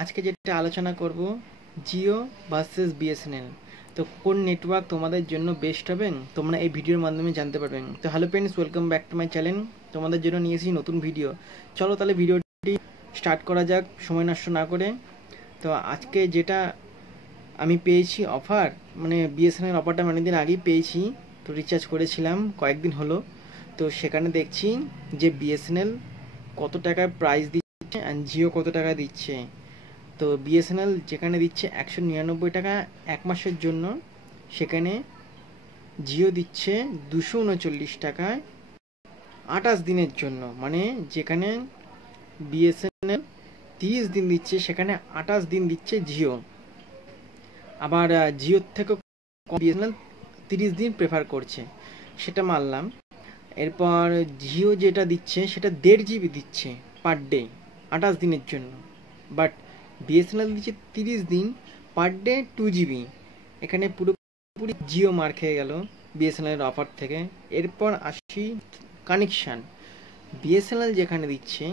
আজকে যেটা আলোচনা করব জিও ভার্সেস বিএসএনএল। তো কোন নেটওয়ার্ক তোমাদের জন্য বেস্ট হবে তোমরা এই ভিডিওর মাধ্যমে জানতে পারবেন। তো hello friends, welcome back to my channel. তোমাদের জন্য নিয়ে এসেছি নতুন ভিডিও। চলো তাহলে ভিডিওটি স্টার্ট করা যাক সময় নষ্ট না করে। তো আজকে যেটা আমি পেয়েছি অফার, মানে বিএসএনএল অফারটা আমি অনেকদিন আগেই পেয়েছি। তো রিচার্জ করেছিলাম কয়েকদিন হলো। তো সেখানে দেখছি যে বিএসএনএল কত টাকায় প্রাইস দিচ্ছে অ্যান্ড জিও কত টাকা দিচ্ছে। তো বিএসএনএল যেখানে দিচ্ছে 199 টাকা এক মাসের জন্য, সেখানে জিও দিচ্ছে 239 টাকায় 28 দিনের জন্য। মানে যেখানে বিএসএনএল 30 দিন দিচ্ছে, সেখানে 28 দিন দিচ্ছে জিও। আবার জিওর থেকেও বিএসএনএল 30 দিন প্রেফার করছে, সেটা মানলাম। এরপর জিও যেটা দিচ্ছে সেটা 1.5 GB দিচ্ছে পার ডে 28 দিনের জন্য, বাট বিএসএনএল দিচ্ছে 30 দিন পার ডে 2 GB। এখানে পুরোপুরি জিও মার খেয়ে গেল বিএসএনএলের অফার থেকে। এরপর আসি কানেকশান। বিএসএনএল যেখানে দিচ্ছে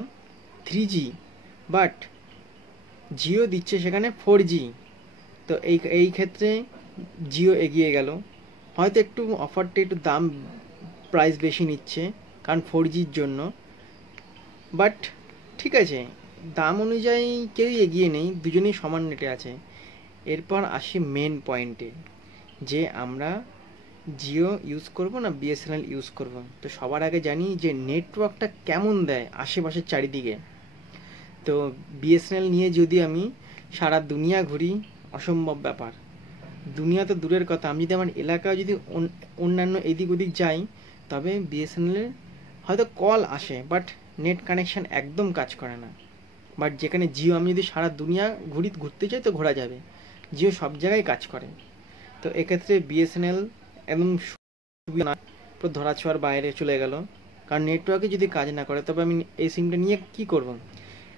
3G, বাট জিও দিচ্ছে সেখানে 4G। তো এই ক্ষেত্রে জিও এগিয়ে গেল। হয়তো একটু অফারটা একটু দাম প্রাইস বেশি নিচ্ছে কারণ 4Gর জন্য, বাট ঠিক আছে, দাম অনুযায়ী কেউই এগিয়ে নেই, দুজনেই সমান রেটে আছে। এরপর আসি মেন পয়েন্টে, যে আমরা জিও ইউজ করব না বিএসএনএল ইউজ করব। তো সবার আগে জানি যে নেটওয়ার্কটা কেমন দেয় আশেপাশের চারিদিকে। তো বিএসএনএল নিয়ে যদি আমি সারা দুনিয়া ঘুরি, অসম্ভব ব্যাপার। দুনিয়া তো দূরের কথা, আমি যদি আমার এলাকায় যদি অন্যান্য এদিক ওদিক যাই, তবে বিএসএনএলের হয়তো কল আসে, বাট নেট কানেকশান একদম কাজ করে না। বাট যেখানে জিও আমি যদি সারা দুনিয়া ঘুরতে চাই তো ঘোরা যাবে, জিও সব জায়গায় কাজ করে। তো এক্ষেত্রে বিএসএনএল একদম সুবিধা না, পুরো ধরাছোঁয়ার বাইরে চলে গেল, কারণ নেটওয়ার্কে যদি কাজ না করে তবে আমি এই সিমটা নিয়ে কি করব।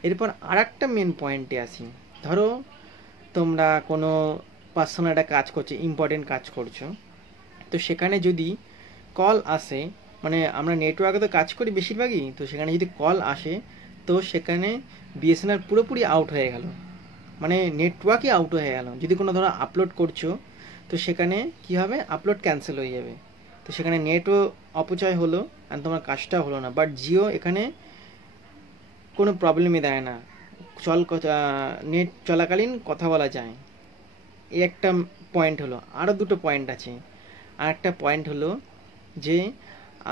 এরপর আর একটা মেন পয়েন্টে আসি। ধরো তোমরা কোনো পার্সোনাল একটা কাজ করছো, ইম্পর্টেন্ট কাজ করছো, তো সেখানে যদি কল আসে, মানে আমরা নেটওয়ার্কে তো কাজ করি বেশিরভাগই, তো সেখানে যদি কল আসে তো সেখানে বিএসএনএল পুরোপুরি আউট হয়ে গেল, মানে নেটওয়ার্কই আউট হয়ে গেল। যদি কোনো ধরো আপলোড করছো তো সেখানে কী হবে, আপলোড ক্যান্সেল হয়ে যাবে। তো সেখানে নেটও অপচয় হলো আর তোমার কাজটাও হলো না। বাট জিও এখানে কোনো প্রবলেমই দেয় না, নেট চলাকালীন কথা বলা যায়। এই একটা পয়েন্ট হলো। আরও দুটো পয়েন্ট আছে। আর একটা পয়েন্ট হলো যে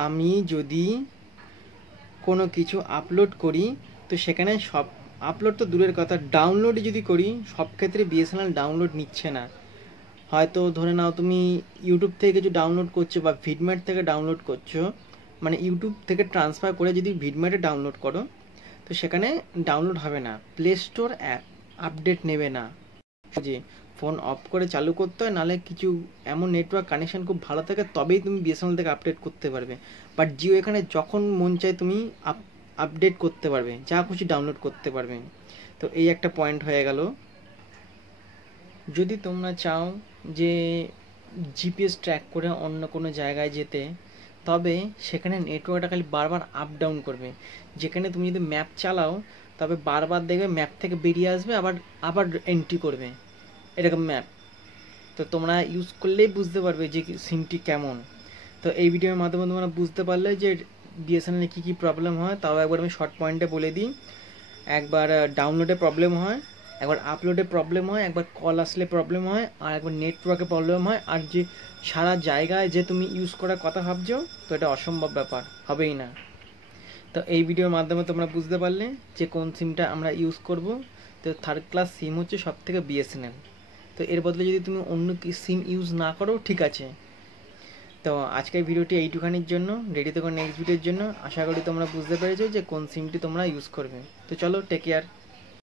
আমি যদি কোনো কিছু আপলোড করি তো সেখানে সব আপলোড তো দূরের কথা, ডাউনলোডই যদি করি সব ক্ষেত্রে বিএসএনএল ডাউনলোড নিচ্ছে না। হয়তো ধরে নাও তুমি ইউটিউব থেকে কিছু ডাউনলোড করছো বা ভিডম্যাট থেকে ডাউনলোড করছো, মানে ইউটিউব থেকে ট্রান্সফার করে যদি ভিডম্যাটে ডাউনলোড করো তো সেখানে ডাউনলোড হবে না, প্লে স্টোর অ্যাপ আপডেট নেবে না। যে ফোন অফ করে চালু করতে হয়, নাহলে কিছু এমন নেটওয়ার্ক কানেকশান খুব ভালো থাকে তবেই তুমি বিএসএনএল থেকে আপডেট করতে পারবে। বাট জিও এখানে যখন মন চায় তুমি আপডেট করতে পারবে, যা খুশি ডাউনলোড করতে পারবে। তো এই একটা পয়েন্ট হয়ে গেল। যদি তোমরা চাও যে জিপিএস ট্র্যাক করে অন্য কোনো জায়গায় যেতে, তবে সেখানে নেটওয়ার্কটা খালি বারবার আপ ডাউন করবে। যেখানে তুমি যদি ম্যাপ চালাও তবে বারবার দেখবে ম্যাপ থেকে বেরিয়ে আসবে, আবার আবার এন্ট্রি করবে, এরকম ম্যাপ। তো তোমরা ইউজ করলেই বুঝতে পারবে যে সিমটি কেমন। তো এই ভিডিওর মাধ্যমে তোমরা বুঝতে পারলে যে বিএসএনএলে কী কী প্রবলেম হয়। তাও একবার আমি শর্ট পয়েন্টে বলে দিই। একবার ডাউনলোডে প্রবলেম হয়, একবার আপলোডে প্রবলেম হয়, একবার কল আসলে প্রবলেম হয়, আর একবার নেটওয়ার্কে প্রবলেম হয়। আর যে সারা জায়গায় যে তুমি ইউজ করার কথা ভাবছো, তো এটা অসম্ভব ব্যাপার, হবেই না। তো এই ভিডিওর মাধ্যমে তোমরা বুঝতে পারলে যে কোন সিমটা আমরা ইউজ করব। তো থার্ড ক্লাস সিম হচ্ছে সব থেকে বিএসএনএল। তো এর বদলে যদি তুমি অন্য কি সিম ইউজ না করো ঠিক আছে। তো আজকের ভিডিওটি এইটুখানির জন্য, রেডি থেকো নেক্সট ভিডিওর জন্য। আশা করি তোমরা বুঝতে পেরেছো যে কোন সিমটি তোমরা ইউজ করবে। তো চলো, টেক কেয়ার।